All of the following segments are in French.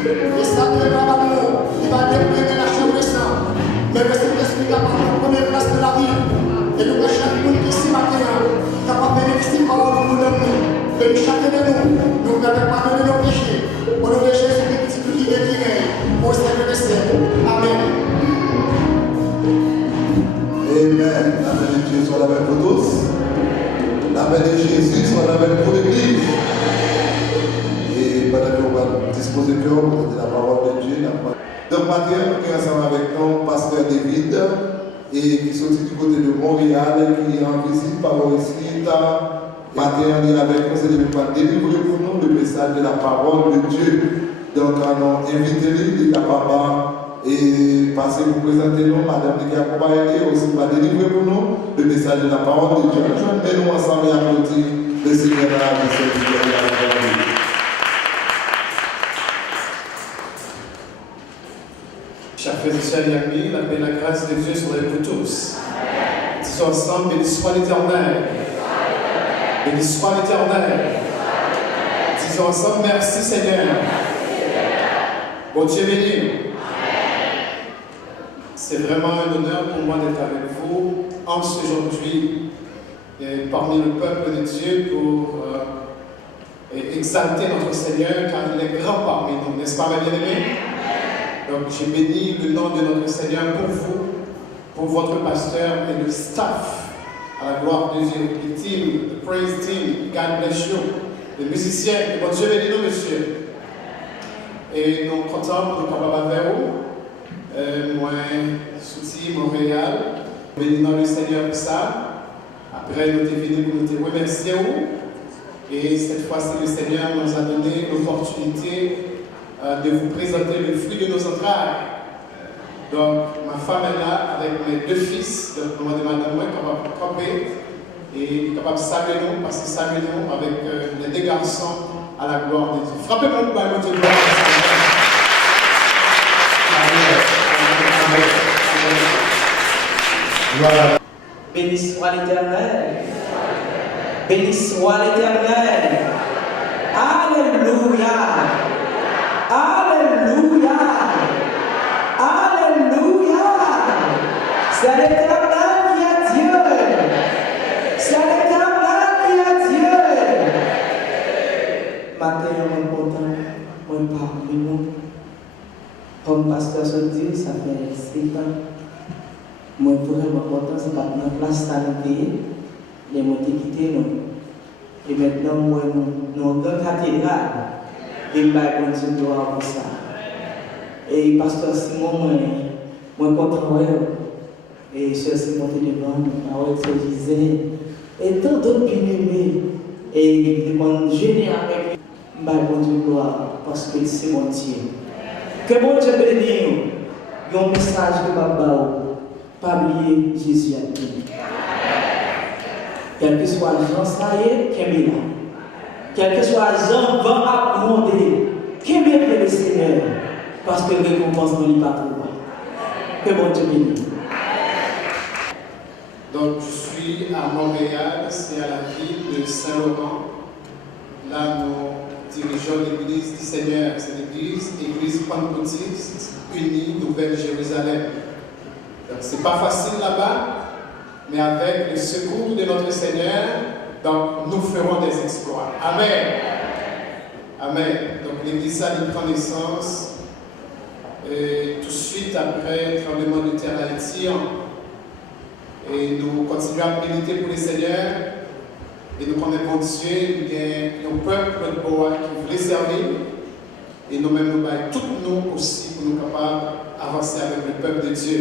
Et ça, il va déprimer la chambre de sang. Mais le Saint-Esprit va prendre la première place de la vie. Et nous, chaque monde qui est ici maintenant, capable de bénéficier par la nous donne. Et chacun de nous n'avons pas donné nos péchés. Au nom de Jésus, Christ, qui est guéri, au Seigneur des siècles. Amen. Amen. La paix de Dieu soit avec vous tous. La paix de Jésus soit avec vous l'église. Et pendant que vous allez disposer de cœur, vous la parole de Dieu. Donc, maintenant, nous sommes ensemble avec nous, pasteur David, et qui sont du côté de Montréal, qui est en visite par ici. Matin, on est avec nous, c'est de délivrer pour nous le message de la parole de Dieu. Donc, on a invité les capables et passer pour présenter nous, Madame qui accompagne et aussi pour délivrer pour nous le message de la parole de Dieu. Joignez-nous ensemble et applaudir le Seigneur dans la vie de Dieu. Chers frères et sœurs et amis, la paix et la grâce de Dieu soit avec vous tous. Disons ensemble, béni soit l'Éternel. Béni soit l'Éternel. Disons ensemble, merci Seigneur. Bon Dieu béni. C'est vraiment un honneur pour moi d'être avec vous en ce aujourd'hui parmi le peuple de Dieu pour exalter notre Seigneur car il est grand parmi nous, n'est-ce pas mes bien-aimés? Donc j'ai béni le nom de notre Seigneur pour vous, pour votre pasteur et le staff. À la gloire de Dieu, le team, le praise team, God bless you, les musiciens, et bon Dieu bénis nous, monsieur. Et nous sommes contents pour nous parler avec vous. Moi, souci Montréal, bénissons le Seigneur pour ça. Après, nous sommes venus pour nous remercier. Et cette fois-ci, le Seigneur nous a donné l'opportunité de vous présenter le fruit de nos entrailles. Donc, ma femme est là avec mes deux fils. Donc, je demande à madame, capable de camper et capable de saluer nous, parce que saluer nous avec les deux garçons à la gloire de Dieu. Frappez-moi le ballon de gloire. Voilà. Béni soit l'Éternel. Béni soit l'Éternel. Alléluia. Alléluia. Alléluia. C'est l'Éternel qui est Dieu. C'est l'Éternel qui est Dieu. Matin, on est content. On parle de nous. Comme pasteur se dit, ça fait 7 ans. Moi, je suis vraiment content, c'est pas dans la place santé, les mots quitté nous. Et maintenant, moi, nous avons une cathédrale. Et je vais gloire pour ça. Et pasteur Simon, moi, content, et Sœur Simon était devant nous, je disais, et tant d'autres bien-aimés, et ils demandent gêner avec lui, je vais gloire, parce que c'est mon Dieu. Que mon Dieu bénisse, il y a un message que je pas oublier Jésus à nous. Quel que soit Jean Saïd, qui est là. Quel que soit Jean va abonder, qui est le Seigneur, parce que la récompense ne lit pas pour moi. Que mon Dieu bénisse. Donc, je suis à Montréal, c'est à la ville de Saint-Laurent. Là, nous dirigeons l'église du Seigneur. C'est l'église pentecôtiste unie Nouvelle-Jérusalem. Ce n'est pas facile là-bas, mais avec le secours de notre Seigneur, donc nous ferons des exploits. Amen. Amen. Donc l'église a prend naissance tout de suite après le tremblement de terre à Haïti. Et nous continuons à militer pour le Seigneur. Et nous connaissons Dieu, il y a un peuple de Boa qui voulait servir. Et nous-mêmes, nous baillons toutes nous aussi pour nous capables d'avancer avec le peuple de Dieu.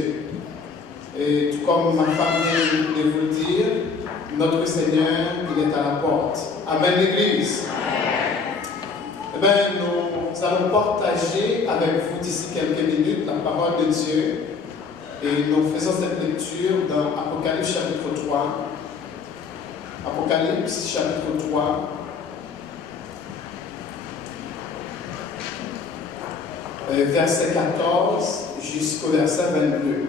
Et tout comme ma femme vient de vous le dire, notre Seigneur, il est à la porte. Amen, l'Église. Eh bien, nous allons partager avec vous d'ici quelques minutes la parole de Dieu. Et nous faisons cette lecture dans Apocalypse chapitre 3. Apocalypse chapitre 3. Verset 14 jusqu'au verset 22.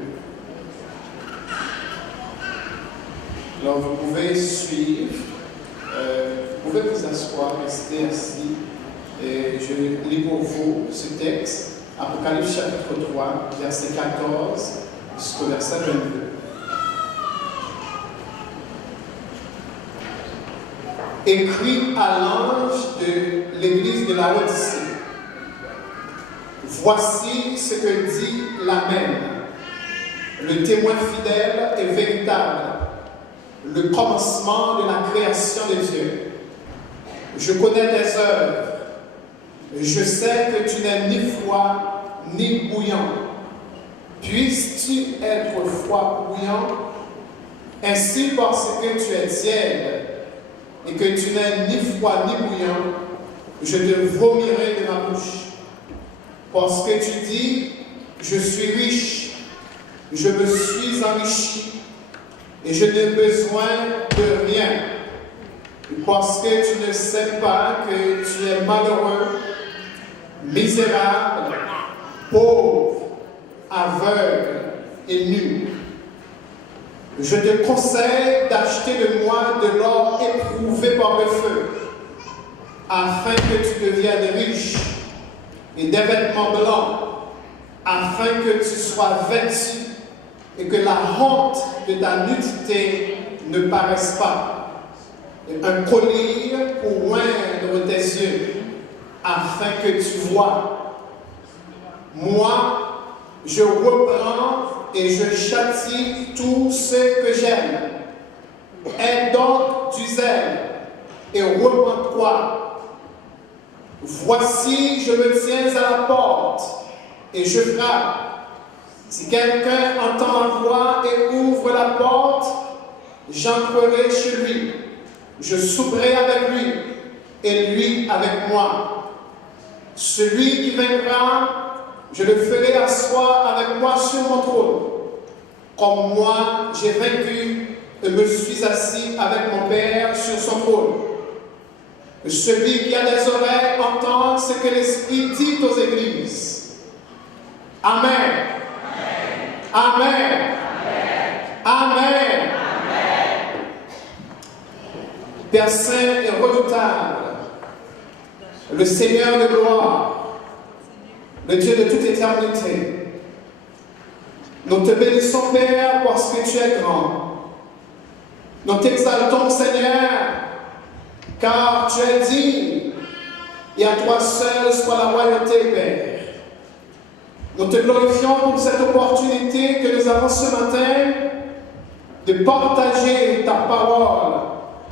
Alors vous pouvez suivre, vous pouvez vous asseoir, rester assis. Et je lis pour vous ce texte, Apocalypse chapitre 3, verset 14 jusqu'au verset 22. Écrit à l'ange de l'église de la Odyssée. Voici ce que dit l'Amen, le témoin fidèle et véritable, le commencement de la création de Dieu. Je connais tes œuvres. Je sais que tu n'es ni froid ni bouillant. Puisses-tu être froid ou bouillant? Ainsi, parce que tu es tiède et que tu n'es ni froid ni bouillant, je te vomirai de ma bouche. Parce que tu dis, je suis riche, je me suis enrichi, et je n'ai besoin de rien. Parce que tu ne sais pas que tu es malheureux, misérable, pauvre, aveugle et nu. Je te conseille d'acheter de moi de l'or éprouvé par le feu, afin que tu deviennes riche, et des vêtements blancs, afin que tu sois vêtu et que la honte de ta nudité ne paraisse pas. Et un collier pour oindre tes yeux, afin que tu vois. Moi, je reprends et je châtie tous ceux que j'aime. Aie donc du zèle et repens-toi. Voici, je me tiens à la porte et je frappe. Si quelqu'un entend ma voix et ouvre la porte, j'entrerai chez lui. Je souperai avec lui et lui avec moi. Celui qui vaincra, je le ferai asseoir avec moi sur mon trône. Comme moi, j'ai vaincu et me suis assis avec mon Père sur son trône. Celui qui a des oreilles entende ce que l'Esprit dit aux églises. Amen. Amen. Amen. Amen. Amen. Père saint et redoutable, le Seigneur de gloire, le Dieu de toute éternité, nous te bénissons, Père, parce que tu es grand. Nous t'exaltons, Seigneur, car tu es digne, et à toi seul soit la royauté, Père. Nous te glorifions pour cette opportunité que nous avons ce matin de partager ta parole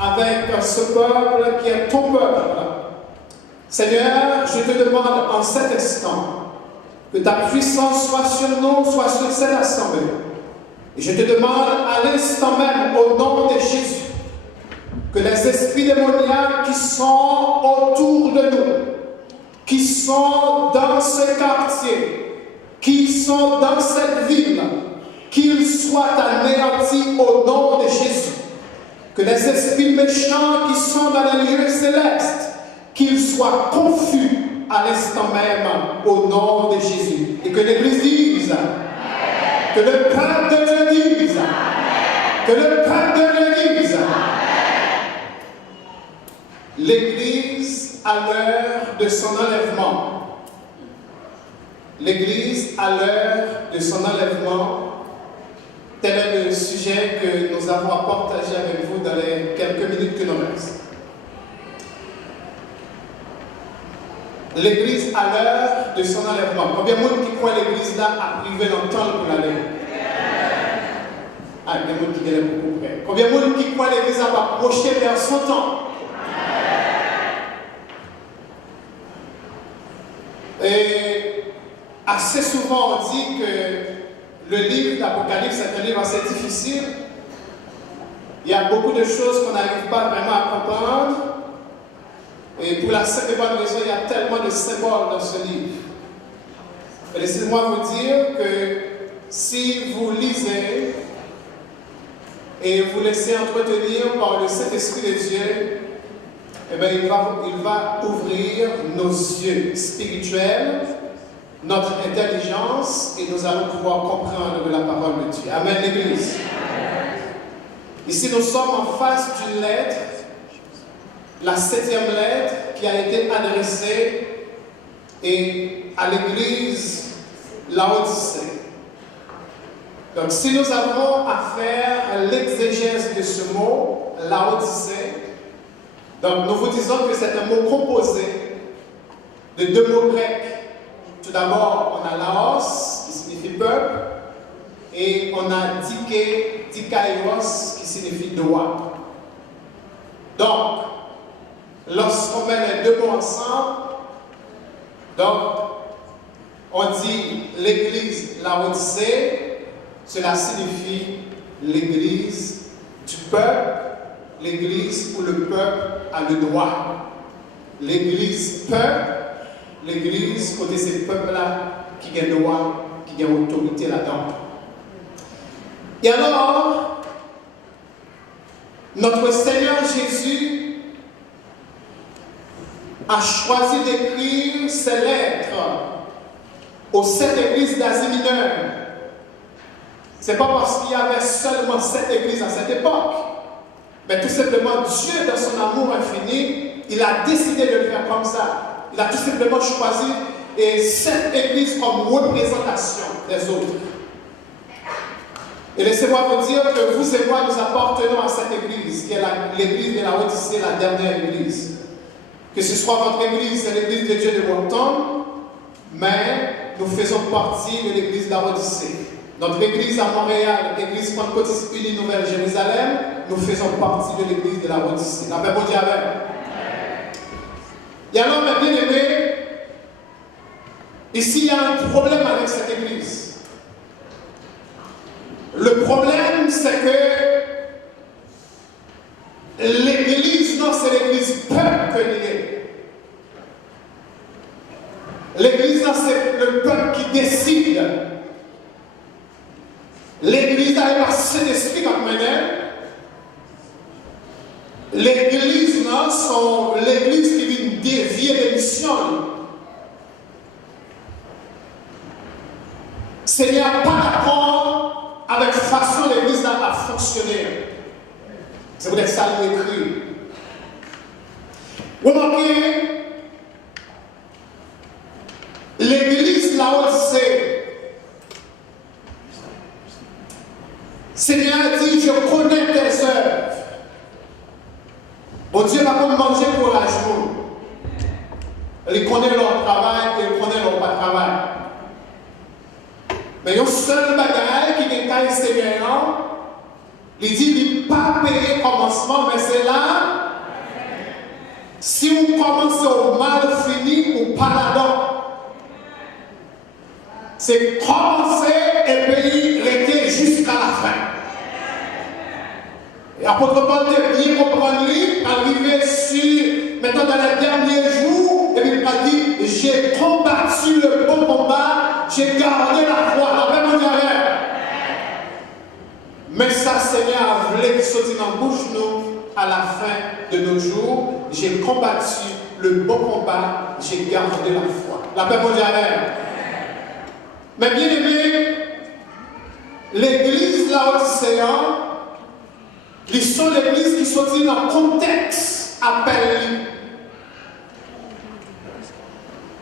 avec ce peuple qui est ton peuple. Seigneur, je te demande en cet instant que ta puissance soit sur nous, soit sur cette assemblée. Et je te demande à l'instant même, au nom de Jésus, que les esprits démoniaques qui sont autour de nous, qui sont dans ce quartier, qui sont dans cette ville, qu'ils soient anéantis au nom de Jésus. Que les esprits méchants qui sont dans les lieux célestes, qu'ils soient confus à l'instant même au nom de Jésus. Et que l'Église dise, que le peuple de Dieu dise, que le peuple de Dieu dise. L'Église à l'heure de son enlèvement. L'Église à l'heure de son enlèvement. Tel est le sujet que nous avons à partager avec vous dans les quelques minutes que nous restent. L'Église à l'heure de son enlèvement. Combien de monde qui croit l'Église là a privé longtemps pour l'aller? Ah, il y a des gens qui viennent beaucoup près. Combien de monde qui croit l'Église a approché vers son temps? Et assez souvent on dit que le livre d'Apocalypse est un livre assez difficile. Il y a beaucoup de choses qu'on n'arrive pas vraiment à comprendre. Et pour la simple et bonne raison, il y a tellement de symboles dans ce livre. Et laissez-moi vous dire que si vous lisez et vous laissez entretenir par le Saint-Esprit de Dieu, eh bien, il va ouvrir nos yeux spirituels, notre intelligence, et nous allons pouvoir comprendre de la parole de Dieu. Amen, l'Église. Ici, nous sommes en face d'une lettre, la 7e lettre, qui a été adressée à l'église Laodicée. Donc, si nous avons à faire l'exégèse de ce mot, Laodicée, donc nous vous disons que c'est un mot composé de deux mots grecs. Tout d'abord, on a Laos, qui signifie peuple, et on a Dikaios, qui signifie droit. Donc, lorsqu'on met les deux mots ensemble, donc, on dit l'église Laodicée, cela signifie l'église du peuple, l'église où le peuple a le droit. L'église peuple, l'église côté ces peuples-là qui ont le droit, qui ont l'autorité là-dedans. Et alors, notre Seigneur Jésus a choisi d'écrire ses lettres aux 7 églises d'Asie mineure. Ce n'est pas parce qu'il y avait seulement 7 églises à cette époque, mais tout simplement Dieu, dans son amour infini, il a décidé de le faire comme ça. Il a tout simplement choisi 7 églises comme représentation des autres. Et laissez-moi vous dire que vous et moi, nous appartenons à cette église, qui est l'église de Laodicée, la dernière église. Que ce soit votre église, c'est l'église de Dieu de Moncton, mais nous faisons partie de l'église de Laodicée. Notre église à Montréal, l'église Pentecôtiste Unie Nouvelle-Jérusalem, nous faisons partie de l'église de Laodicée. La paix pour Dieu avec. Et alors, mes bien-aimés, ici il y a un problème avec cette église. Le problème, c'est que l'église, non, c'est l'église peuple que l'est. L'église, non, c'est le peuple qui décide. L'église a un Saint-Esprit comme maintenant. L'église, non, c'est l'église qui vient dévier les missions. Seigneur n'est pas d'accord avec la façon dont l'église a fonctionné. C'est pour ça qu'il écrit. Remarquez, l'église Laodicée, Seigneur dit, je connais tes œuvres. Bon Dieu va pas manger pour la journée. Il connaît leur travail et il connaît leur pas de travail. Mais il y a un seul bagage qui est un Seigneur. Il dit, il n'est pas payé commencement, mais c'est là. Si on commence au mal fini ou pas là-dedans, c'est commencer et payer rester jusqu'à la fin. Et l'apôtre Paul de bien comprendre lui, arrivé sur, maintenant dans les derniers jours, et il a dit, j'ai combattu le bon combat, j'ai gardé la foi, la même manière. Mais ça, Seigneur, voulait sortir dans la bouche nous à la fin de nos jours. J'ai combattu le bon combat, j'ai gardé la foi. La paix mondiale. Mais bien aimé, l'église Laodicéenne, ils sont l'église qui sortit dans le contexte appelé.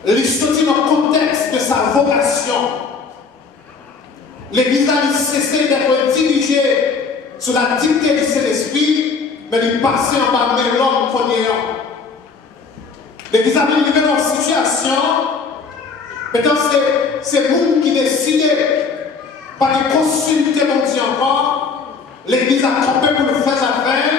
Ils sortit dans le contexte de sa vocation. L'église a cessé d'être dirigée sous la dictée du Saint-Esprit, mais il passait en bas de l'homme premier. L'église a arrivé dans une situation, maintenant c'est vous qui décidez, par les consulter mon Dieu encore. L'église a campé pour nous faire affaire,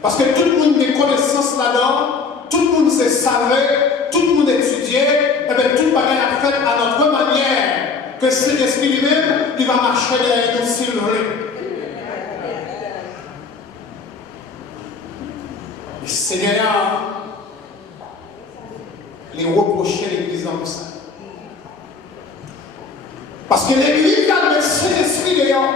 parce que tout le monde a des connaissances là-dedans, tout le monde se savait, tout le monde étudiait, et bien tout le monde a fait à notre manière. Que cet esprit lui-même, il va marcher derrière nous s'il veut. Le Seigneur, il reprochait l'église dans ça. Parce que l'église a le Saint-Esprit dehors.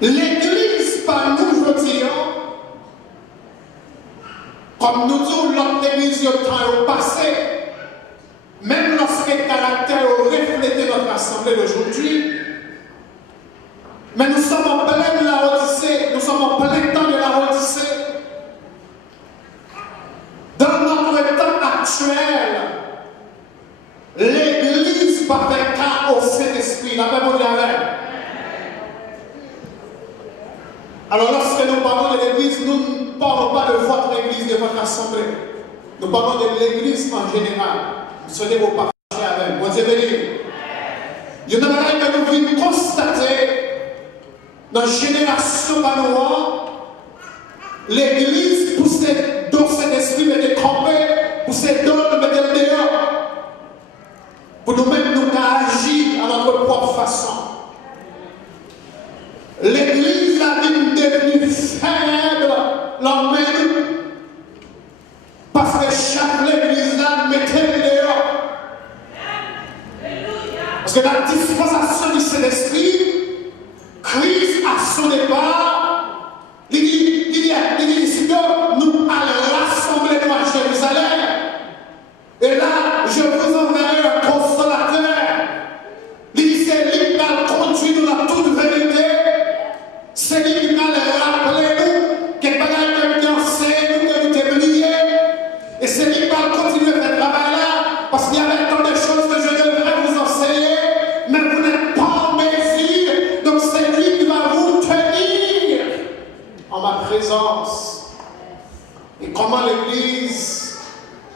L'église, par nous, je dis, comme nous disons, notre église, au temps passé, même lorsque le caractère a reflété notre assemblée d'aujourd'hui, mais nous sommes en pleine Laodicée, nous sommes en plein temps de Laodicée. Alors lorsque nous parlons de l'église, nous ne parlons pas de votre église, de votre assemblée. Nous parlons de l'église en général. Vous souhaitez vous partager avec. Bon Dieu béni. Il y a une manière que nous venons constater dans la génération manoir, l'église, pour ses dons, cet esprit, mettait campé, pour ses dons, mettait dehors. Pour nous-mêmes, nous agir à notre propre façon. L'église, la vie devenue faible, l'emmène. Parce que chaque église là mettait dehors. Parce que la dispensation du Saint-Esprit, Christ à son départ, il dit, Seigneur, nous allons rassembler à Jérusalem. Et là, je vous enverrai un consolateur. Il dit, c'est lui qui va conduire nous dans toute vérité. C'est lui qui va rappeler nous que bagaille que nous enseignons, que nous t'ai oublié. Et c'est lui qui va continuer à faire travail là, parce qu'il y avait tant de choses que je devrais vous enseigner, mais vous n'êtes pas en mesure. Donc c'est lui qui va vous tenir en ma présence. Et comment l'Église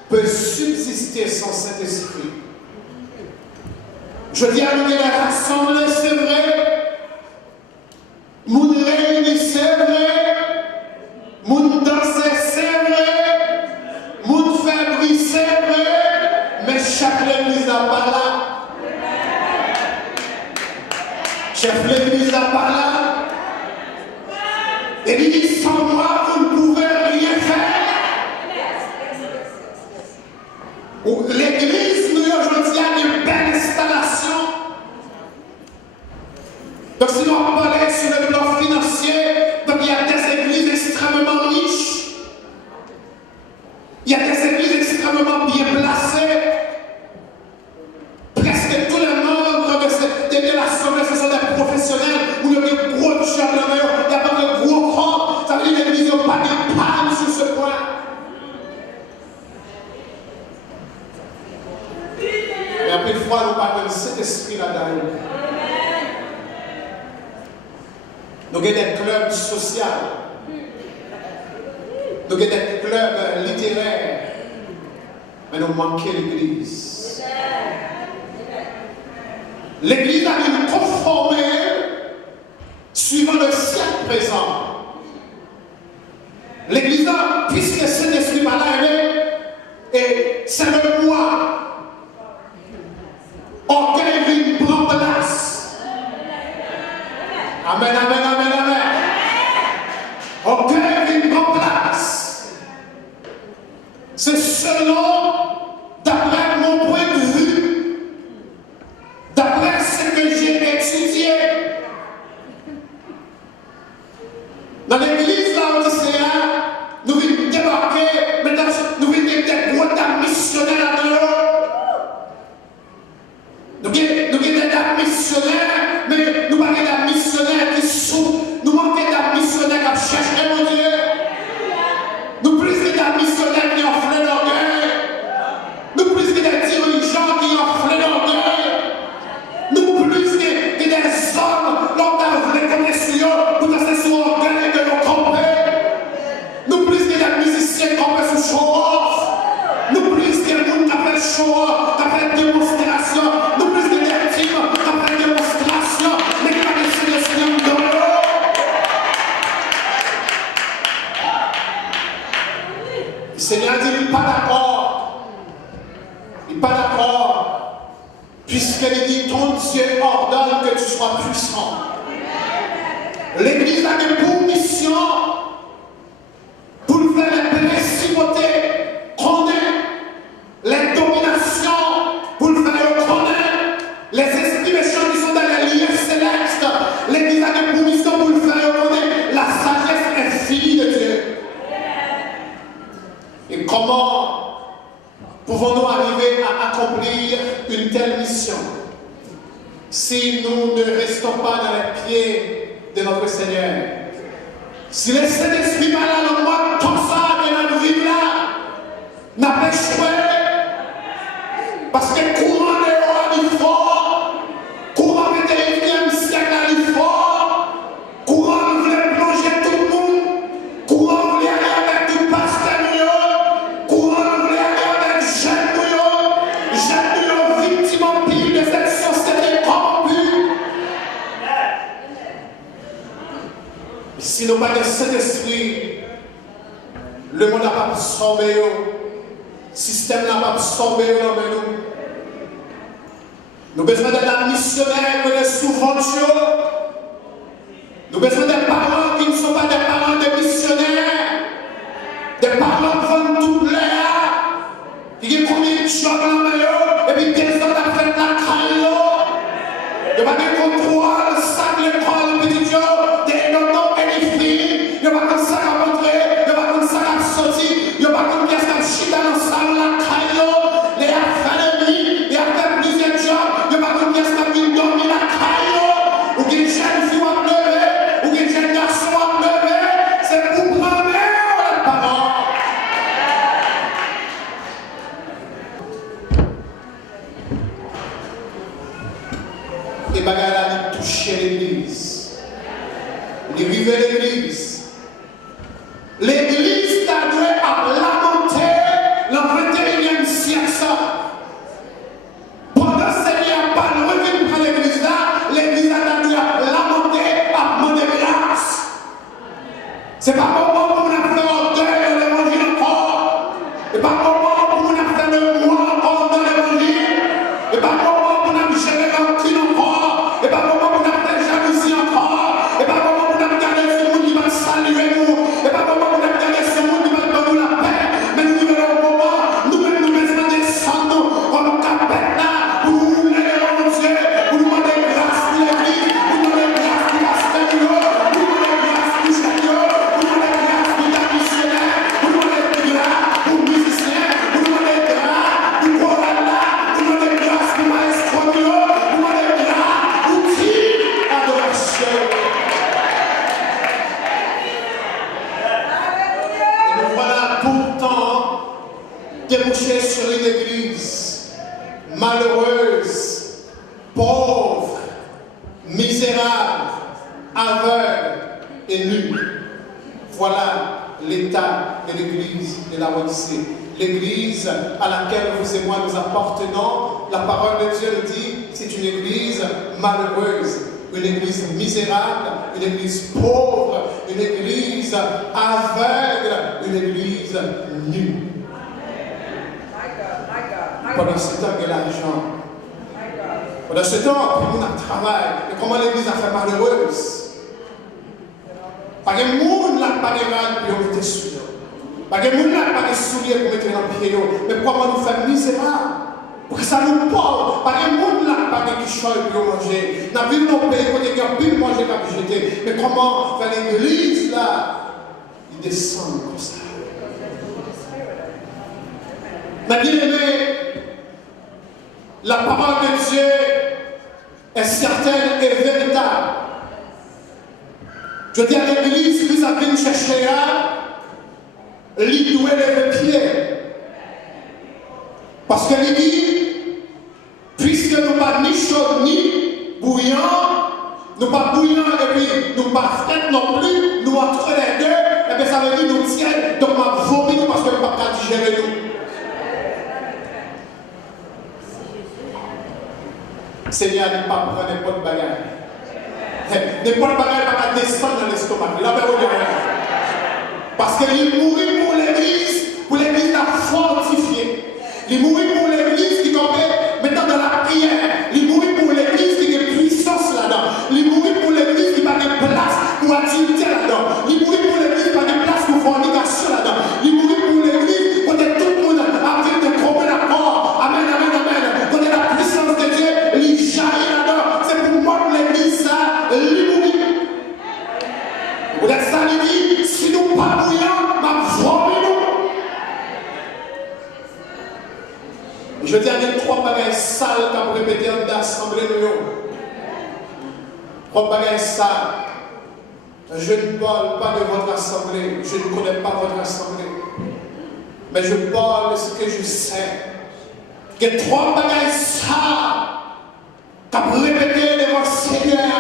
peut subsister sans Saint-Esprit? Je dis à nous qu'il est rassemblé, c'est vrai. Moun réunis, c'est vrai. Moun danser, c'est vrai. Moun faire bruit, c'est vrai. Mais chaque église n'a pas là. Chef l'église n'a pas là. Et il dit, sans moi, vous ne pouvez rien faire. L'église, nous, aujourd'hui, a une belle installation. Donc, si nous parlons sur le plan financier, donc il y a des églises extrêmement riches. Il y a des églises extrêmement bien placées. Presque tous les membres de l'assemblée, ce sont des professionnels ou il y a des gros jobs là-bas, il n'y a pas de gros corps. Ça veut dire que l'église n'a pas de panne sur ce point. Mais après une fois, nous parlons de cet esprit là-dedans. Nous avons des clubs sociaux. Nous avons des clubs littéraires. Mais nous manquons l'église. L'église a dû conformer suivant le siècle présent. L'église, puisque cet esprit là et c'est le moi. Orgueil vient prendre place. Amen, amen, amen, amen. Orgueil vient prendre place. C'est selon, d'après mon point de vue, d'après ce que j'ai étudié. Dans l'église, là, on dit, nous venons débarquer, maintenant, nous venons des gros missionnaires là-dedans. Nous avons des missionnaires, mais nous avons des missionnaires qui souffrent. Nous manquons des missionnaires qui cherchent mon Dieu. Nous plus que des missionnaires qui ont fait l'orgueil. Nous plus que des dirigeants qui ont fait l'orgueil. Nous plus que des hommes dont on voulait connaître pour passer sur l'orgueil de nos campés. Nous plus que des musiciens qui ont fait sur show-off. Nous plus que des gens qui ont fait show-off, qui ont fait démonstration. Nous plus que des teams qui ont fait démonstration, mais qui ont fait des signes de l'eau. Le Seigneur dit, il n'est pas d'accord. Il n'est pas d'accord. Puisqu'il dit, ton Dieu ordonne que tu sois puissant. L'Église a des pour mission pour faire les principautés connaître, les dominations pour faire connaître, les esprits méchants qui sont dans les lieux célestes. L'Église a des pour mission pour faire connaître la sagesse infinie de Dieu. Et comment pouvons-nous arriver à accomplir une telle mission si nous ne restons pas dans les pieds de notre Seigneur? Si le Saint-Esprit va là, le mois comme ça, de notre vie là, n'a pas échoué. Parce que courant de l'eau il faut, courant du 21e siècle il faut, courant nous voulons plonger tout Si nous n'avons pas de Saint-Esprit, le monde n'a pas absorbé, le système n'a pas absorbé nous. Nous avons besoin d'être missionnaires que les sous-ventures. Nous avons besoin des parents qui ne sont pas des parents de missionnaires. Des parents qui vendent toutes les qui ont combien de choses dans la main, et puis des ans à faire la caille. Il n'y a pas de contrôle, ça de l'école, petit Dieu, they don't know anything. Il n'y a pas de ça à rentrer, il n'y a pas de ça à sortir, il n'y a pas de pièce à chita dans la caille. Les affaires de vie, les affaires plusieurs jobs, il n'y a pas de pièce à venir dormir la caille. Ou qu'il y ait une jeune fille à pleurer, ou qu'il y ait un jeune garçon à pleurer, c'est pour prendre les parents. Et bagarre a touché l'église. Il vivait l'église. L'église a dû lamenter le 21e siècle. Pendant que Seigneur pas revenu par l'église là, l'église a dû lamenter à demander grâce. C'est pas moment pour nous faire deuil de l'évangile encore. C'est pas moment pour nous faire de moi encore dans l'évangile. C'est pas moment pour nous gérer l'entrée encore. C'est pas moment pour nous faire jalousie encore. C'est pas moment pour nous regarder ce monde qui va saluer nous. C'est pas moment pour nous regarder ce monde qui va donner la paix. Mais nous vivons au moment, nous-mêmes nous besoin descendre comme capette là, pour nous lever devant Dieu, pour nous demander grâce pour l'église, pour nous demander grâce pour la Seigneur, pour nous demander grâce pour Seigneur, pour nous demander grâce pour la missionnaire, pour nous demander grâce pour le musicien, pour nous demander grâce pour le choral là, pour nous demander grâce pour maestro, pour nous demander grâce pour qui adoration. Et nous voilà pourtant débouchés sur une église malheureuse, pauvre, misérable, aveugle et nulle. Voilà l'état de l'église de la Odyssée. L'église à laquelle vous et moi nous appartenons, la parole de Dieu nous dit, c'est une église malheureuse, une église misérable, une église pauvre, une église aveugle, une église nulle. Pendant ce temps, il y a l'argent. Pendant ce temps, tout le monde travaille. Et comment l'église a fait malheureuse? Pas de monde là, pas de râle pour mettre sur eux. Pas de monde là, pas de souliers pour mettre dans le pied. Mais comment nous faire misérable? Pour que ça nous parle. Pas de monde là, pas de quichol pour manger. Dans ville nos pays, quand il y a plus manger qu'à jeter. Mais comment faire l'église là? Il descend comme ça. Mais bien aimé, la parole de Dieu est certaine et véritable. Je dis à l'église, vous avez une chercher là, lui doit lever pied. Parce que il dit, puisque nous pas ni chaud ni bouillant, nous pas bouillant et puis nous pas frais non plus, nous entre les deux, et bien ça veut dire nous tiens, donc ma vomi parce que nous pas qu'à digérer nous. Seigneur n'est pas prendre n'importe bagarre. N'importe bagarre n'a pas descendre dans l'estomac. Là, parce qu'il mourit pour l'église la fortifiée. Il mourit pour l'église qui est maintenant dans la prière. Il mourit pour l'église qui a puissance là-dedans. Il mourit pour l'église qui n'a pas de place pour activité là-dedans. Il mourit pour l'église qui n'a pas de place pour fornication là-dedans. Il mourit pour l'église quand tout le monde a fait de tromper la mort. Amen, amen, amen. Quand il y a la puissance de Dieu, il jaillit là-dedans. C'est pour moi pour l'église ça, il mourit. Vous êtes ça, il dit, si nous pas bouillons, ma voix nous. Je dis à des trois bagages sales qu'a répété en d'assemblée de nous. Trois bagages sales. Je ne parle pas de votre assemblée. Je ne connais pas votre assemblée. Mais je parle de ce que je sais. Que trois bagages sales qu'a répété devant le Seigneur.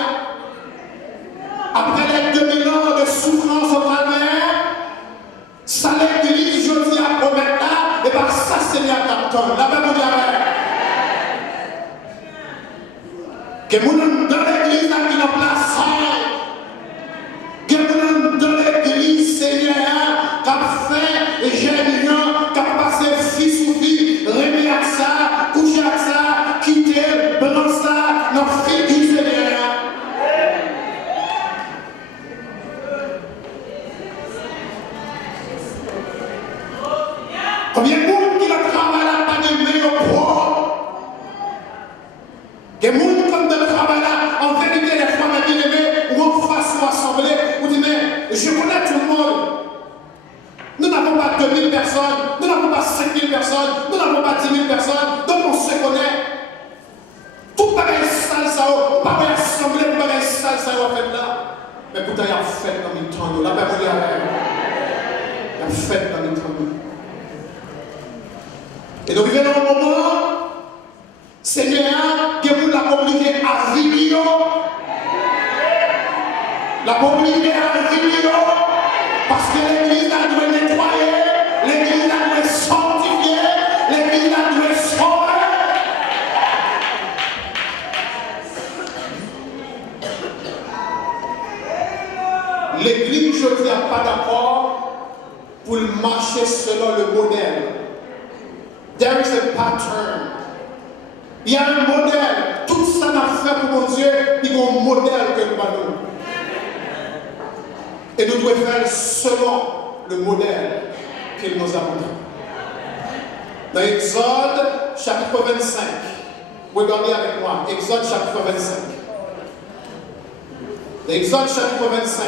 Après les 2000 ans de souffrance au calvaire, ça l'église, je dis à promettre là, et bien ça Seigneur t'attend. La même que nous dans l'église là qui n'a place, que nous sont assemblés, vous dites, mais je connais tout le monde. Nous n'avons pas 2000 personnes, nous n'avons pas 5000 personnes, nous n'avons pas 10 000 personnes, donc on se connaît. Tout le bagage sale, ça va, pas bien assemblé, tout le bagage sale, ça va faire là. Mais pourtant, il y a fait dans mes temps, la Bible dit, il y a fait dans mes temps. Et donc, il y a un moment, Seigneur, que vous l'avez obligé à vivre, la obligé à vivre, parce que l'église a dû nettoyer, l'église a dû sanctifier, l'église a dû sauver. L'église, je ne suis pas d'accord pour marcher selon le modèle. There is a pattern. Il y a un modèle. Tout ça n'a fait pour mon Dieu, il y a un modèle que nous avons. Et nous devons faire selon le modèle qu'il nous a montré. Dans Exode chapitre 25, regardez avec moi, Exode chapitre 25. Dans Exode chapitre 25.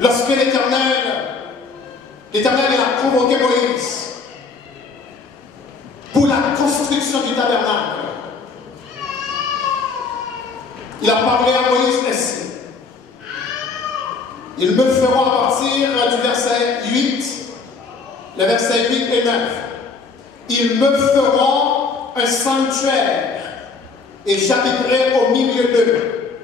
Lorsque l'Éternel a convoqué Moïse pour la construction du tabernacle, il a parlé à Moïse ainsi. Ils me feront à partir du verset 8, les versets 8 et 9. Ils me feront un sanctuaire et j'habiterai au milieu d'eux.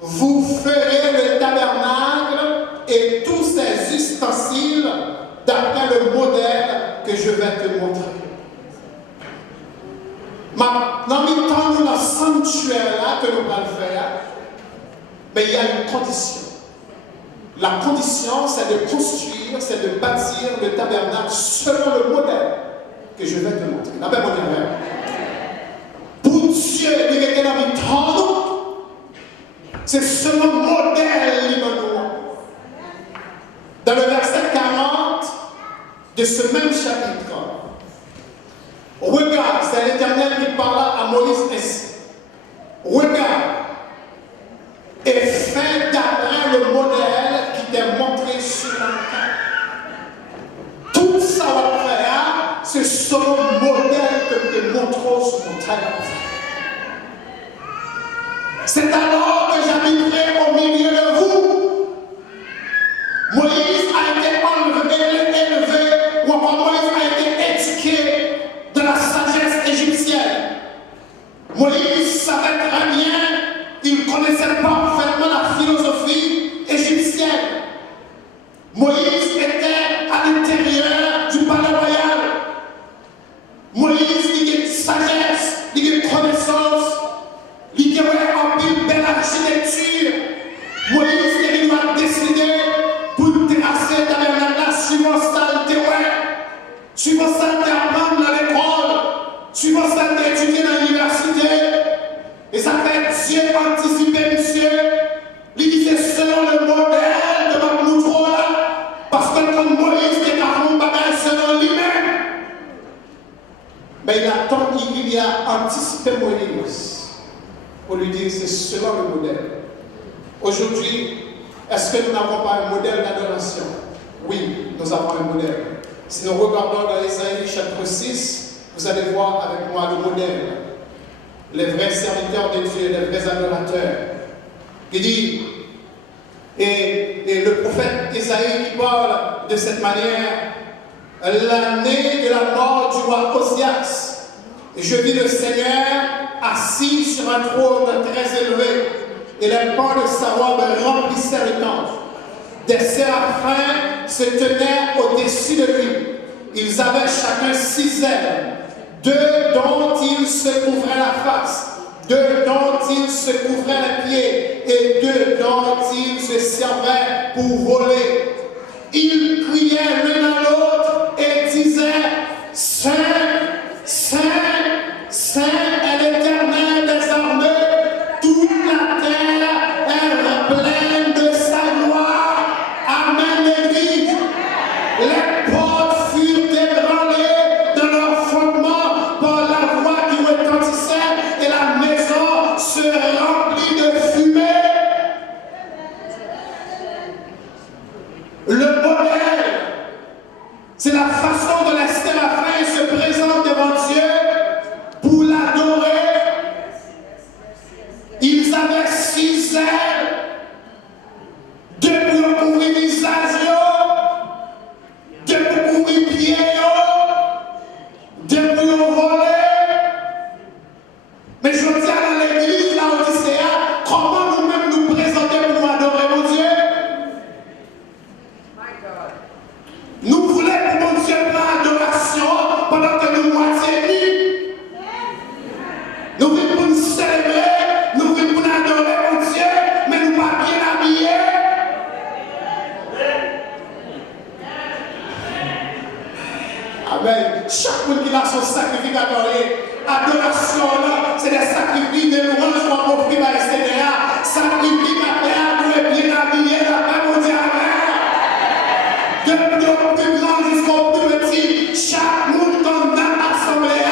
Vous ferez le tabernacle et tous ses ustensiles d'après le modèle que je vais te montrer. Maintenant, dans le sanctuaire là que nous allons faire, mais il y a une condition. La condition, c'est de construire, c'est de bâtir le tabernacle selon le modèle que je vais te montrer. La même modèle. Pour Dieu, il est dans le temps, c'est selon le modèle. Dans le verset 40 de ce même chapitre, regarde, c'est l'Éternel qui parla à Moïse ainsi. Regarde et fais d'après le modèle qui t'est montré sur la carte. Tout ça va faire, c'est selon le modèle que tu te montres sur ton tabernacle. C'est alors que j'habiterai au milieu de vous. Moïse a été élevé, ou encore Moïse a été éduqué de la sagesse égyptienne. Moïse savait très bien, il connaissait parfaitement la philosophie égyptienne. Moïse était à l'intérieur du palais royal. Moïse, il a sagesse, il a connaissance, il a une belle architecture. Moïse, il a décidé pour tracer le tabernacle suivant ça de terrain, suivant ça d'apprendre à l'école, suivant ça d'étudier dans l'université. Et ça fait Dieu anticiper, monsieur. Il disait selon le modèle de ma mouton là, parce que comme Moïse était à mon bagage selon lui-même, mais il a anticipé Moïse pour lui dire c'est selon le modèle. Aujourd'hui, est-ce que nous n'avons pas un modèle d'adoration? Oui, nous avons un modèle. Si nous regardons dans Ésaïe chapitre 6, vous allez voir avec moi le modèle. Les vrais serviteurs de Dieu, les vrais adorateurs. Il dit, et le prophète Ésaïe qui parle de cette manière, l'année de la mort du roi Osias, je vis le Seigneur assis sur un trône très élevé, et les pans de sa robe remplissaient le temple. Des séraphins se tenaient au-dessus de lui. Ils avaient chacun 6 ailes, 2 dont ils se couvraient la face, 2 dont ils se couvraient les pieds, et 2 dont ils se servaient pour voler. Ils criaient l'un à l'autre et disaient, Saint, Saint, Saint est l'Éternel des armées, toute la terre est pleine de sa gloire. Amen, l'Église. Les portes furent ébranlées dans leur fondement par la voix qui retentissait et la maison se remplit sacrifice de louange qu'on offre par le Seigneur, sacrificateur doit bien habiller la paix mondiale. Depuis le plus grand jusqu'au plus petit, chaque monde dans l'assemblée,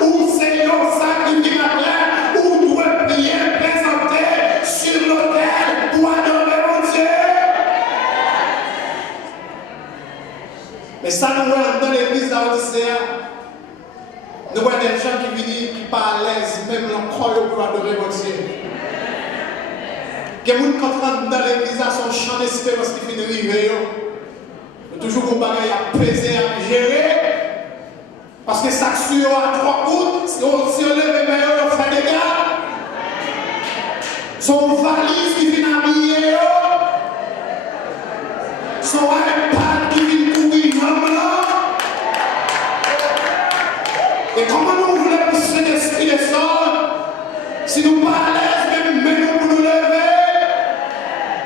où c'est un sacrificateur, où doit bien présenter sur l'autel pour adorer mon Dieu. Mais ça nous voit dans l'église d'Odyssée. Nous voyons des gens qui viennent, qui parlent à l'aise, même l'encore pour adorer mon Dieu. Que les gens qui entrent dans l'église sont chants d'espérance qui finissent arriver. Toujours un bagage à peser, à gérer. Parce que ça sur à 3 coups, si on lève les mains, on fait des dégâts. Son valise qui vient habiller. Son iPad qui vient courir. Et comment nous voulons pousser l'esprit des sols si nous pas à l'aise, même nous pour nous lever,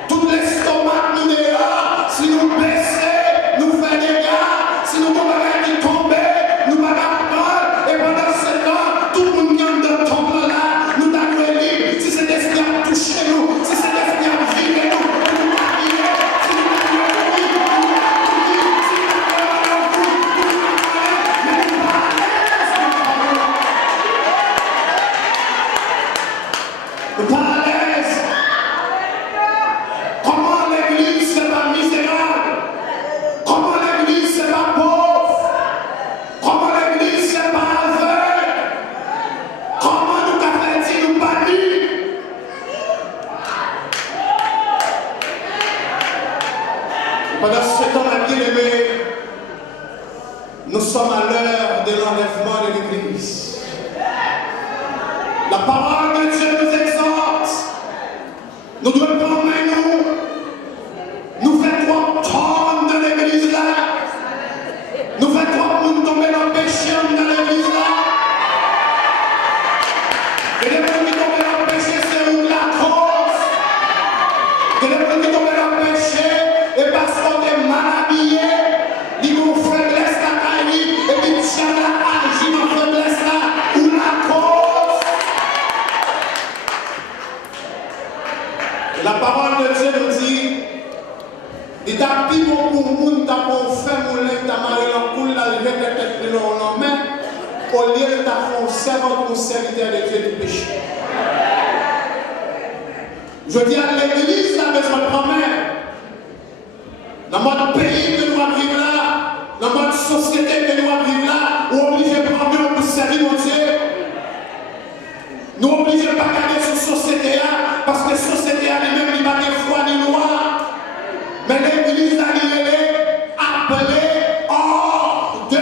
tout l'estomac nous dehors, si nous baisser, nous faire des gars, si nous ne pouvons pas tomber, nous ne pouvons pas et pendant ce temps, tout le monde qui est dans le temple là, nous t'avons libre, si cet esprit a touché nous, si cet esprit a viré nous, nous pas viré, si nous pas viré, si nous pas pas à l'aise. Comment l'église c'est pas misérable? Comment l'église c'est pas pauvre? Comment l'église c'est pas aveugle? Comment nous avons dit nous pas dit? Pendant ce temps, ma bien-aimée, nous sommes à l'heure de l'enlèvement de l'église. La parole de Dieu nous exhorte. Nous devons prendre nous faire trop tomber dans l'église là. Nous faire trop monde tomber dans le péché dans l'église là. Et les gens qui tombent dans le péché, c'est où la cause. Et les gens qui tombent dans le péché, et parce qu'on est mal habillé, ils vont faiblesse la taille, et puis Tchana agit dans faiblesse là, ou la cause. La parole de Dieu nous dit, il t'a dit pour moun, t'as fait mon lait, t'as marié l'encoule, la levée de tête de l'homme, mais au lieu de t'as fait un servant pour serviteur de Dieu du péché. Je dis à l'église, la besoin de promesse. Dans notre pays que nous vivons là, dans notre société que nous vivons là, où on est obligé de prendre pour servir mon Dieu. Nous sommes obligés de ne pas garder cette société-là, parce que la société elle-même n'a pas de foi ni loi. Mais l'église elle est appelée hors de.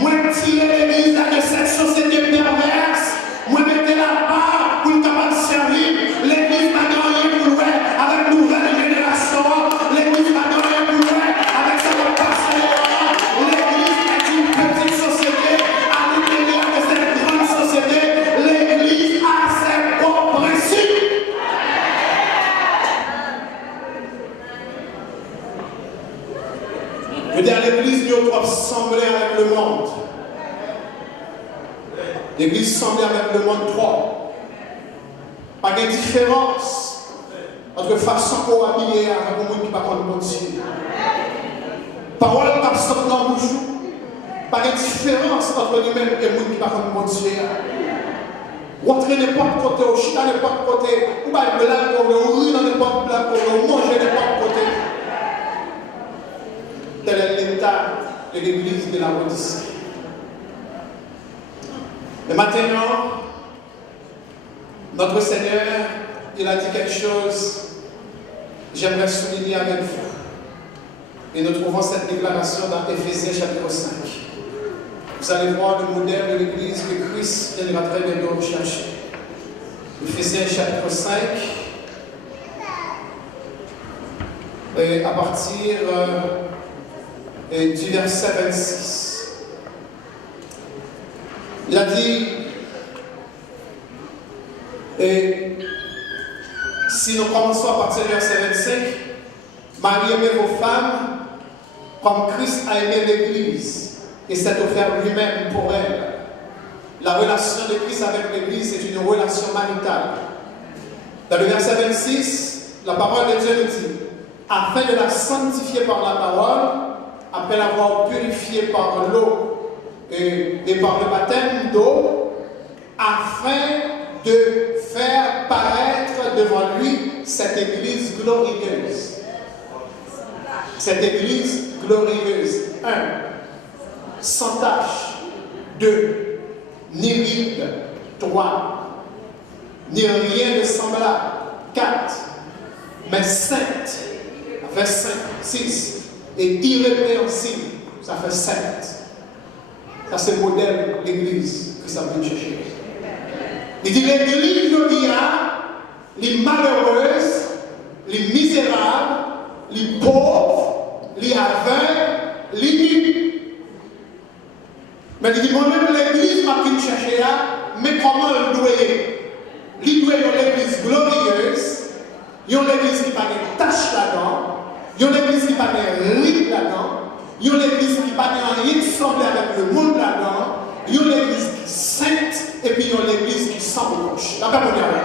Moi, tirer l'église de cette société perverse, moi, mettez la part pour nous capable de servir. L'église n'a rien pour nous avec nouvelle génération. L'église n'a rien pour nous avec sa pasteur. L'église est une petite société à l'intérieur de cette grande société. L'église a ses propres principes. Je veux dire, l'église doit sembler avec le monde. L'église semble avec le monde trop. Pas de différence entre façon qu'on habiller avec le monde qui ne parle pas de Dieu. Parole qui sort dans le bouche. Pas de différence entre nous-mêmes et le monde qui parle de Dieu. Rentrer n'importe côté, au chita n'importe côté, ou pas de blague, ou rire dans n'importe blague, ou manger n'importe côté. Tel est l'état de l'église de la Odyssée. Mais maintenant, notre Seigneur, il a dit quelque chose, j'aimerais souligner avec vous. Et nous trouvons cette déclaration dans Éphésiens chapitre 5. Vous allez voir le modèle de l'église que Christ viendra très bientôt rechercher. Éphésiens chapitre 5, et à partir du verset 26. Il a dit, et si nous commençons à partir du verset 25, Marie, aimez vos femmes comme Christ a aimé l'Église et s'est offert lui-même pour elle, La relation de Christ avec l'Église, c'est une relation maritale. Dans le verset 26, la parole de Dieu nous dit, afin de la sanctifier par la parole, après l'avoir purifiée par l'eau et par le baptême d'eau, afin de faire paraître devant lui cette Église glorieuse. Cette Église glorieuse. 1. Sans tache. 2. Ni ride. 3. Ni rien de semblable. 4. Mais sainte. Ça fait 5. 6. Et irrépréhensible. Ça fait 7. Ça c'est le modèle de l'Église que ça veut chercher. Il dit l'Église les malheureuses, les misérables, les pauvres, les aveugles, les nus. Mais il dit moi-même l'Église m'a pu chercher là, mais comment le doit il doit être l'Église glorieuse, il y a l'Église qui n'a pas de tâche là-dedans, il y a l'Église qui n'a pas de rite là-dedans, il y a l'Église qui n'a pas de rien qui semble avec le monde là-dedans, il y a l'Église qui est sainte et puis il y a l'Église qui semble proche. D'après mon diable.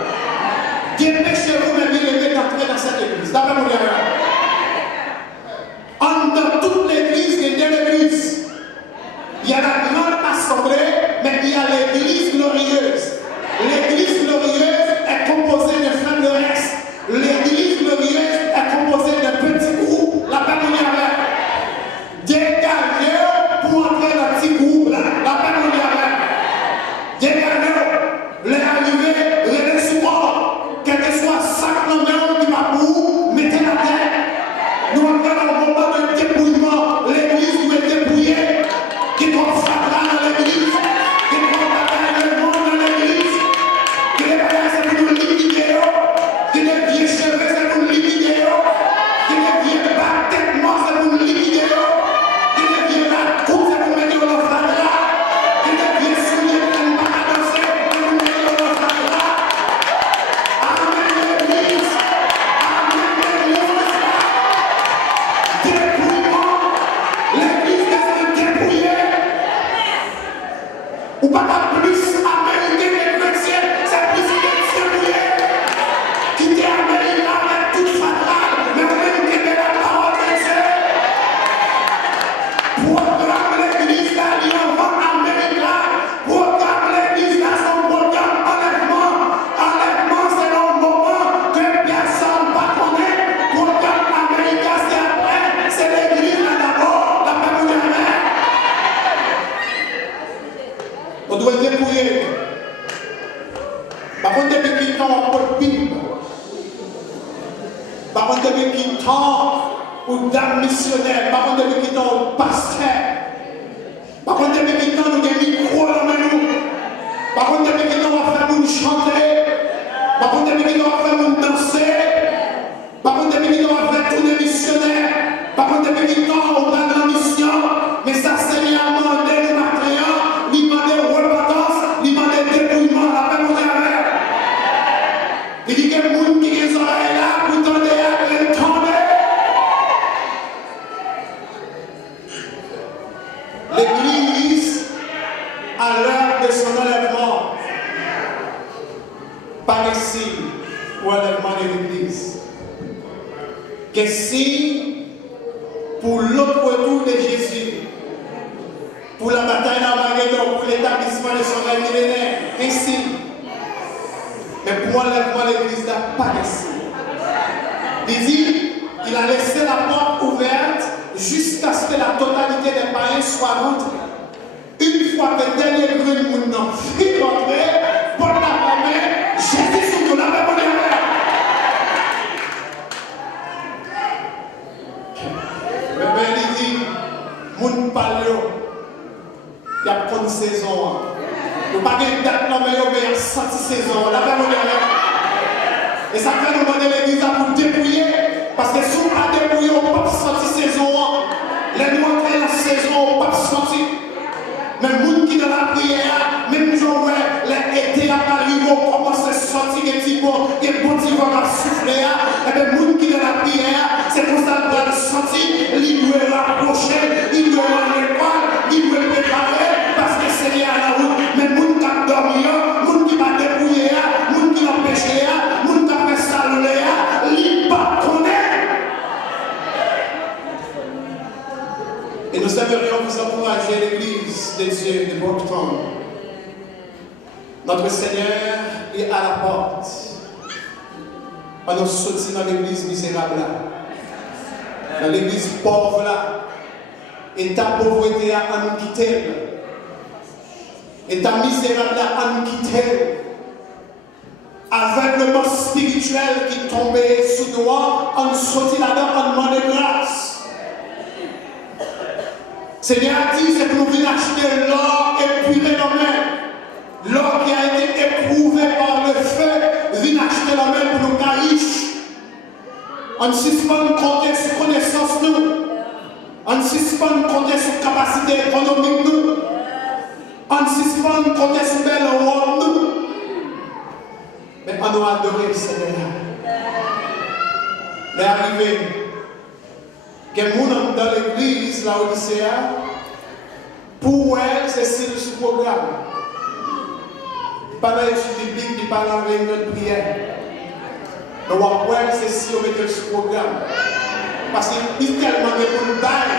Dieu péché vous même il est d'entrer dans cette Église. D'après mon diable. Dans toute l'Église, il y a deux églises. Il y a la grande assemblée, mais il y a l'Église glorieuse. L'Église glorieuse est composée de frères de reste. L'Église glorieuse est composée de petits groupes. La paix mon diable. Dégagez pour entrer dans un petit groupe là. La paix mon diable. Dégagez, les arrivés, les support, quel que soit chaque nom qui va pour, mettez la terre. Nous entrons dans le moment de dépouillement. L'Église doit être dépouillée. Qui doit faire dans l'Église, qui doit faire le monde dans l'Église, qui doit faire c'est pour nous liquider, qui doit bien cheveux, c'est pour nous liquider, qui doit bien baptêtement, c'est pour nous liquider, qui doit bien la coupe, c'est pour mettre dans le fadra, qui doit bien souiller, c'est pour pas danser, c'est pour mettre dans le fadra. Amen l'Église, dépouillement, l'Église doit se dépouiller. Ou pas plus américain que chrétien, c'est plus dépouillé. Quitter l'Amérique avec toute fatale, mais même qui est la parole de Dieu. Programme l'Église d'Alliance Amérique, programme l'Église dans son programme enlèvement. Enlèvement, c'est le moment que personne ne va connaître. Programme Amérique, c'est après, c'est l'Église là d'abord, la paix de la mer. On doit dépouiller. Par contre, depuis qu'il temps pour le Bible. Par contre, depuis qu'il temps pour dame missionnaire. Par contre, depuis qu'il temps pour pasteur. Par contre, depuis qu'il temps nous avons micro dans nous. Par contre, depuis qu'il temps on va faire nous chanter. Par contre, depuis qu'il temps on va faire nous danser. Par contre, depuis qu'il temps on va faire tourner missionnaire. Par contre, depuis qu'il temps on va dans la mission. Mais ça, c'est bien demandé le matériel, demandé repentance, demandé dépouillement, la paix mon diable. Il dit que le monde qui a les oreilles là, pour tendre à tomber. L'Église, à l'heure de son enlèvement, par ici, pour l'enlèvement de l'Église. Que si, pour l'autre retour de Jésus, pour la bataille d'Armageddon, pour l'établissement de son règne millénaire, ainsi. Mais pour l'enlèvement de l'Église n'a pas laissé. Il dit, il a laissé la porte ouverte jusqu'à ce que la totalité des païens soit rentrée. Une fois que le dernier gré de monde n'a fini d'entrer, pour la main, Jésus sur tout la main pour les mains. Mais bien, il dit, moun palio, il y a pas de saison. Il n'y a pas de date, mais il y a 100 saisons. La main pour les mains. Et ça fait nous demander l'Église pour dépouiller, parce que si on n'a pas dépouillé, on ne peut pas sortir saison. Les nous entrer dans la saison, on ne peut pas sortir. Mais les gens qui dans la prière, même si on voit les étés à Paris, on commence à sortir des petits mots, des petits mots à souffler. Et bien les gens qui dans la prière, c'est pour ça qu'on doit sortir, ils doivent rapprocher, ils doivent aller à l'école, ils doivent préparer, parce que c'est lié à la route. Mais les gens le Seigneur est à la porte. On nous sortit dans l'église misérable là. Dans l'église pauvre là. Et ta pauvreté à nous quitter. Et ta misérable là à nous quitter. Avec le mot spirituel qui tombait sous toi, on sortit là-dedans, on demandait grâce. Seigneur a dit, c'est pour nous venir acheter l'or épuré dans la main. L'or qui a été éprouvé par le feu, venir acheter la main pour nous riches. On ne suspend compter sur connaissance nous. On ne suspend compter sur capacité économique nous. On ne suspend compter sur belle rôle nous. Mais on doit adorer le Seigneur. Mais arrivé, que les gens dans l'église, la Odyssée, pour elle, c'est ce programme. Pas dans l'étude biblique, il parle en réunion de prière. Mais après, c'est si on met ce programme. Parce qu'il y a tellement de pour le bail.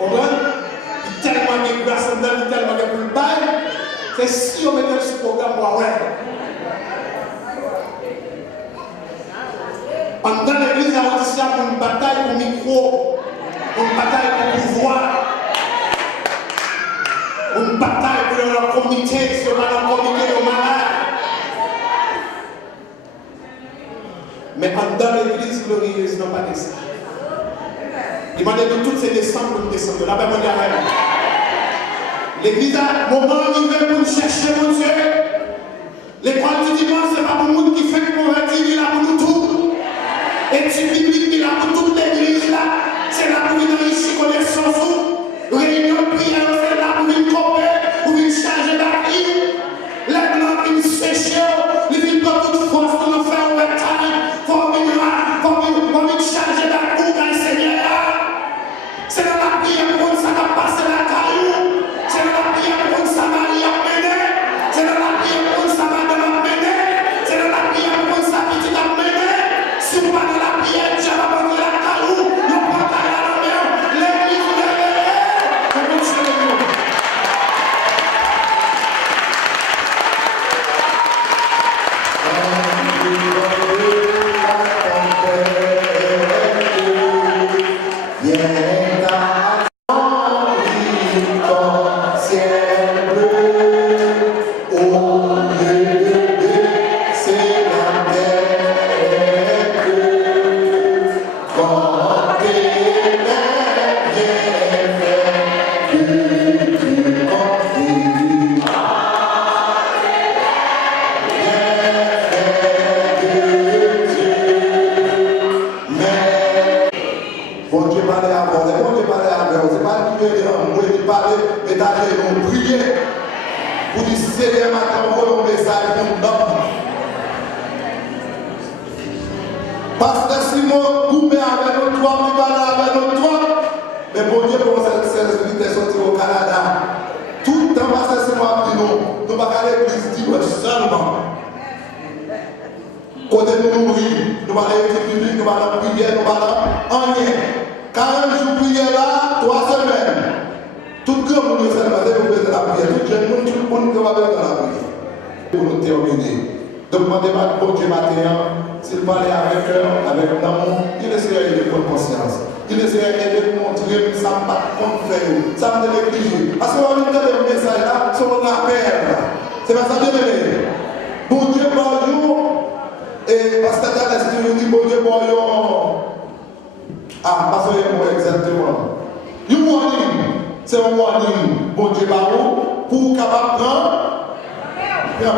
Il y a tellement de grâce en dedans, il y a tellement de pour le bail. C'est si on met ce programme, ouais. Dans l'église, on a une bataille pour le micro, une bataille pour le pouvoir, une bataille pour le comité, si on a un comité de malades. Mais dans l'église glorieuse, non pas de ça. Il m'a dit que toutes ces descentes pour nous descendre. Là, ben, l'église a un moment arrivé pour nous chercher, mon Dieu. L'école du dimanche, ce n'est pas pour nous qui fait pour dire, il est là pour nous tous. Étude biblique, il est là pour toute l'église là. C'est là pour une riche connaissance. Réunion de prière, c'est là pour une copée, pour une charge d'acquis. Les blancs qui nous séchent, les villes de toute force pour nous faire un time. Pour une charge d'acquis, dans le Seigneur. C'est dans la prière pour ça va passer la caillou. C'est dans la prière pour ça va y amener. C'est dans la prière pour ça va amener. C'est dans la prière pour ça qui t'amène. Si vous parlez de la prière, Dieu va prendre la caillou, nous pas à la mer, l'église de Pasteur Simon, coupé avec nous trois, nous parlons avec nous trois. Mais bon Dieu, pour cette esprit est sorti au Canada. Tout le temps, Pasteur Simon a dit nous ne pas aller à l'église dimanche seulement. Côté nous nourrir, nous allons à l'église publique, nous allons prier, nous allons en rien. 40 jours prier là, 3 semaines. Tout le monde nous fait la prière. Tout le monde qui va faire la prière. Pour nous terminer. Donc, demandez à bon Dieu matin, s'il parlait avec eux, avec l'amour, il essaierait de prendre conscience. Il essaierait de montrer que ça ne va pas faire, ça ne va pas négliger. Parce qu'on a mis le message là, sur la paix. C'est pas ça bien aimé. Bon Dieu, bonjour. Et parce que là, si tu dis bon Dieu, bonjour. Ah, parce que c'est exactement. You warning, c'est un warning. Bon Dieu, bonjour, pour capable prendre. Bien.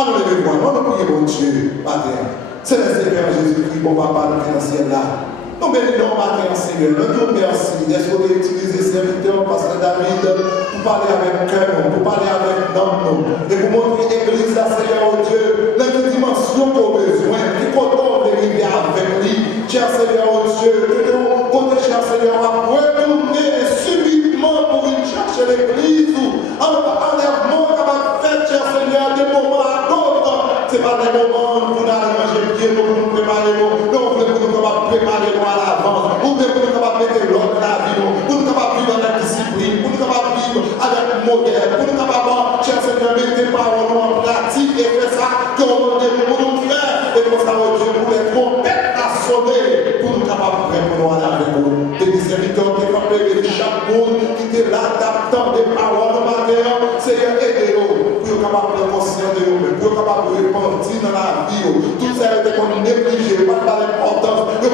On ne le voit, on ne prie mon Dieu, Matin. C'est le Seigneur Jésus-Christ, mon papa, le financier là. Nous bénissons Matin, Seigneur. Nous merci d'être utilisé serviteur, Pasteur David, pour parler avec cœur, pour parler avec l'homme, et pour montrer l'église, Seigneur Dieu, les dimensions qu'on a besoin, qui comptent de vivre avec lui. Cher Seigneur Dieu, que côté cher Seigneur, à retourner subitement pour une chercher l'église, en enlèvement capable de faire, cher Seigneur, des moments à d'autres. Ce n'est pas des moments où nous allons manger bien, pour nous préparer, nous voulons nous préparer à l'avance, nous voulons nous mettre l'ordre dans la vie, pour nous vivre avec discipline, pour nous vivre avec modèle, pour nous cher Seigneur, mettre des paroles en place. Tout ça était qu'on négligé, pas de l'importance, pas de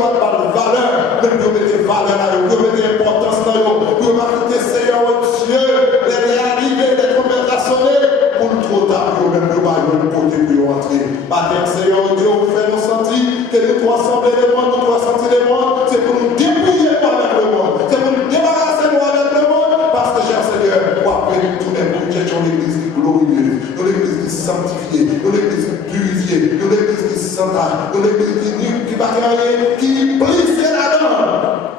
valeur, même vous mettez valeur là, vous mettez importance là, vous mettez Seigneur Dieu, les arrivées, les trompettes à sonner, pour le trop tard, vous même vous allez le côté pour entrer. Matin, Seigneur Dieu, vous faites nous sentir que nous doit assembler les mondes, nous doit sentir les mondes, c'est pour nous débrouiller avec le monde, c'est pour nous débarrasser avec le monde, parce que, cher Seigneur, vous appelez tous les mondes, cherchons l'église qui glorieuse, nous l'église qui sanctifiée, nous l'église qui purifiée, nous l'église qui sainte, nous l'église qui va rien, qui blisse là-dedans,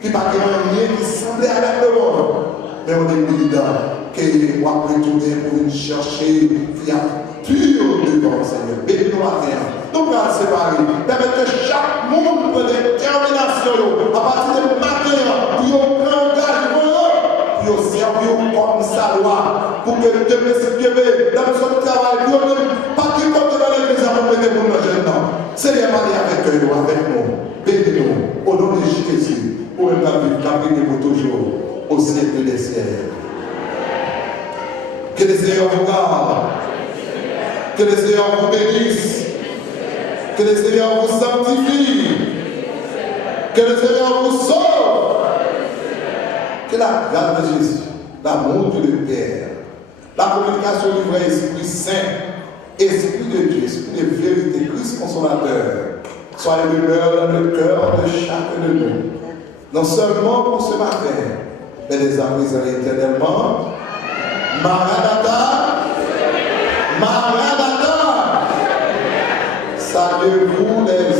qui va rien, qui semblait avec le monde, mais on est évident que vous avez retourné pour nous chercher via pur devant le Seigneur. Bénis-nous à terre. Nous allons séparer. Permettez que chaque monde prenne des déterminations à partir de matin pour prendre engagement, pour servir comme sa loi, pour que nous devions dans notre travail, pour ne pas qui compte dans l'église à nous mettre pour nos jeunes. Seigneur, allez avec eux, avec nous. Bénis-nous au nom de Jésus, pour nous vivre pour toujours au siècle des siècles. Que le Seigneur vous garde. Que le Seigneur vous bénisse. Que le Seigneur vous sanctifie. Que le Seigneur vous sauve. Que la grâce de Jésus, l'amour de le Père, la communication du vrai Esprit Saint, Esprit de Dieu, Esprit de vérité, Christ consolateur, soit demeure dans le cœur de chacun de nous. Non seulement pour ce matin, mais les amis éternellement. Maranatha, Maranatha, saluez-vous les